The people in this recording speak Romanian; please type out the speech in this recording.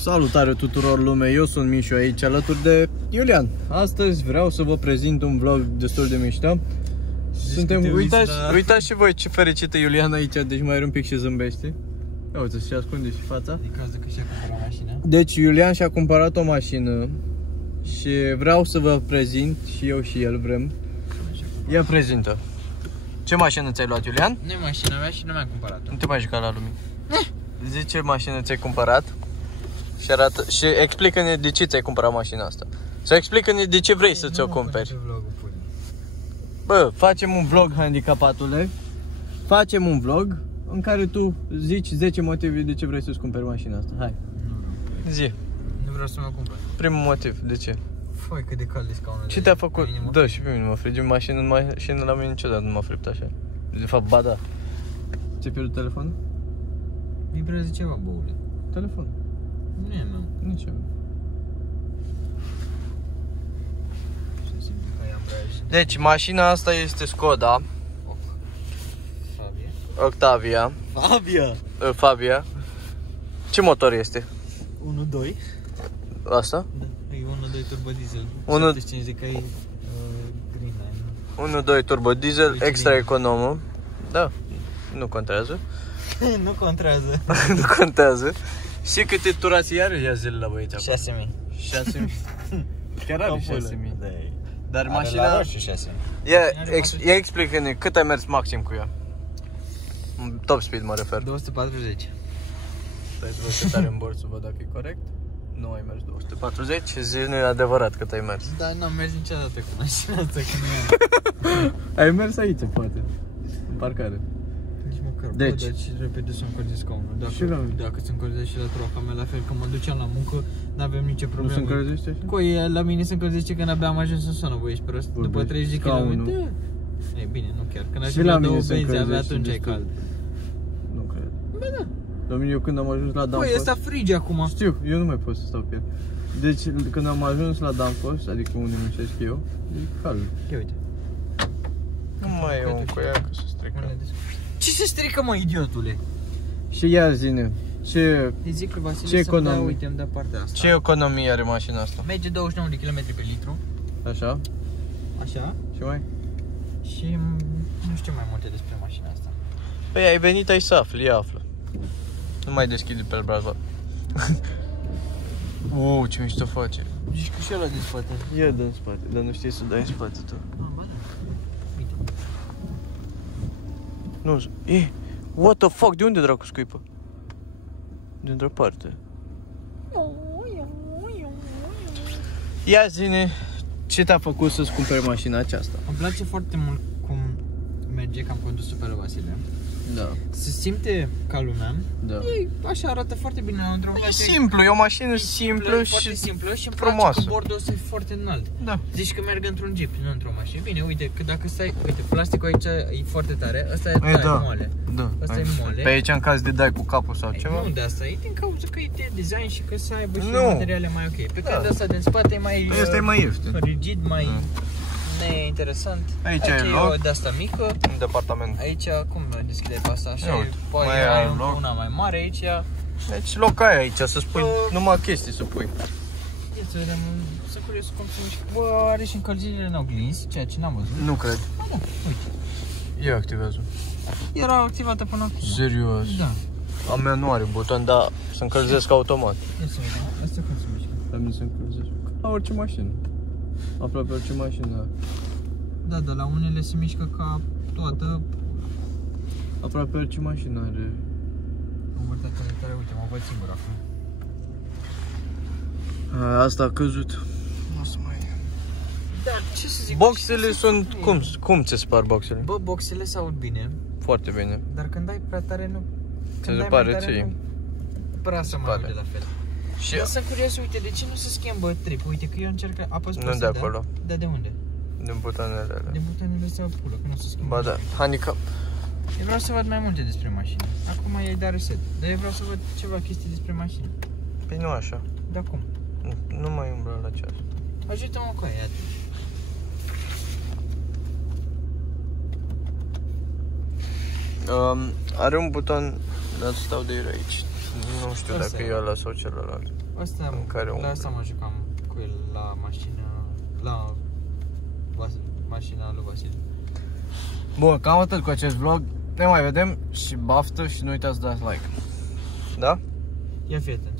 Salutare tuturor lume, eu sunt Mișu aici alături de Iulian. Astăzi vreau să vă prezint un vlog destul de mișto. Uitați și voi ce fericită Iulian aici, deci mai are un pic și zâmbește. Ia uite, și ascunde și fața. Din cauza că și-a cumpărat mașina. Deci Iulian și-a cumpărat o mașină și vreau să vă prezint, și eu și el vrem. Ia prezintă. Ce mașină ți-ai luat, Iulian? Nu e mașina mea și nu mi-am cumpărat-o. Nu te mai juca la lumii. Zici ce mașină ți-ai cumpărat și arată și explică-ne de ce ți-ai cumpărat mașina asta. Sau explică-ne de ce vrei să ți-o cumperi. Bă, facem un vlog, handicapatule. Facem un vlog în care tu zici 10 motive de ce vrei să-ți cumperi mașina asta. Hai. Zi. Nu vreau să mă cumpăr. Primul motiv, de ce? Foi, cât de cald e scaunul. Ce te-a făcut? Da, și pe mine mă frige mașină la mine niciodată nu m-a fript așa. De fapt, ba da. Ți-ai pierdut telefonul? Vibrează ceva, băule. Telefon. Nu e, mă. Nici eu. Deci, mașina asta este Skoda Octavia. Fabia. Ce motor este? 1.2. Asta? Da, e 1.2 turbo diesel. 75 de cai Greenline. 1.2 turbo diesel, extra economă. Da, nu contează. Nu contează. Nu contează. Și câte turați iarăși ia zile la băieți acolo? 6.000. 6.000. Chiar are 6.000. Da, e. Dar Are mașina... la roșu 6.000. Ia explică-ne cât ai mers maxim cu ea. Top speed mă refer. 240. Stai să văd cât are în bord, să văd dacă e corect. Nu ai mers 240, zi nu e adevărat cât ai mers. Da, n-am mers niciodată cu mașina asta, că nu e. Ai mers aici, poate. În parcare. Nici măcar. Deci. Bă, dar și repede să încălzesc scaunul. Dacă se încălzește și la troca mea, la fel, că mă duceam la muncă, n-aveam nicio problemă. Nu se încălzește așa? Coi, la mine se încălzește când abia am ajuns în zonă, băi, ești prost. După 30 de km. E bine, nu chiar. Când ajungi la 2 benzi, abia atunci ai cald. Nu cred. Bă, da. La mine, eu când am ajuns la Danfoss... Băi, ăsta frige acum. Știu, eu nu mai pot să stau pe el. Deci, când am ajuns la Danfoss, adică unde muncesc eu, e cald. Ia uite. Nu mai e un coiac să strică. Ce se strică, mă, idiotule? Și ia zine, ce zic că Vasile să-mi dea, uite-mi de partea asta. Ce economie are mașina asta? Merge 29 de km pe litru. Așa? Așa. Și mai? Și nu știu mai multe despre mașina asta. Păi ai venit aici să afli, ia află. Nu mai deschide pe el brazor. Ce mișto face. Zici că și ăla din spate. Ia dă în spate, dar nu știi să dai în spate tu. Ba da. Uite. Nu, what the fuck, de unde dracu scuipă? Dintr-o parte. Ia zine, ce te-a făcut să-ți cumperi mașina aceasta? Îmi place foarte mult cum merge, că am condus-o pe la Vasile. Da. Se simte ca lumea. Da. Ei, așa arată foarte bine la un drum. E simplu, e o mașină simplă și simplă și frumoasă. place că bordul ăsta e foarte înalt. Da. Zici că merg într-un Jeep, nu într-o mașină. Bine, uite, că dacă stai, uite, plasticul aici e foarte tare. Ăsta e moale. Da. Ăsta e moale. Pe aici în caz de dai cu capul sau ceva? Nu de asta, e din cauza că e de design și că să aibă și materiale mai ok. Pe când ăsta din spate e mai ăsta e mai ieftin. rigid, mai neinteresant. Aici e loc. De asta mică. Un departament. Aici cum deschideai pe asta? Așa, mai ai loc. una mai mare aici. Deci loc ai aici, să spui numai chestii să pui. Ia să vedem, sunt curios cum se mișcă. Bă, are și încălzirile în oglinzi, ceea ce n-am văzut. Nu cred. Ba da, uite. Ia activează. Era activată până acum. Serios? Da. A mea nu are buton, dar se încălzesc automat. Ia să vedem, asta cum se mișcă. La mine se încălzesc. La orice mașină. Aproape orice mașină. Da, dar la unele se mișcă ca toată. Aproape orice mașină are. Am văzut conectarea, uite, mă văd singur acum. Asta a căzut. Nu o să mai... Dar ce să zic? Boxele sunt... Cum ți se par boxele? Bă, boxele se aud bine. Foarte bine. Dar când dai prea tare, nu... Ți se pare ție? Prea să mai aude la fel. Și eu sunt curios, uite, de ce nu se schimbă trip? Uite că eu încerc, apăs pe nu de acolo. Da, de unde? Din butoanele alea. Din butoanele astea pulă, că nu se schimbă. Ba da, handicap. Eu vreau să văd mai multe despre mașină. Acum i-ai dat reset. Dar eu vreau să văd ceva chestii despre mașină. Păi nu așa. Da cum? Nu mai umblă la ceas. Ajută-mă cu aia atunci. Are un buton, dar stau de el aici. Nu știu dacă e ăla sau celălalt. Asta, la asta mă jucam cu el la mașină, la mașina lui Vasile. Bun, cam atât cu acest vlog. Ne mai vedem și baftă și nu uitați să dați like. Da? Ia fii atent.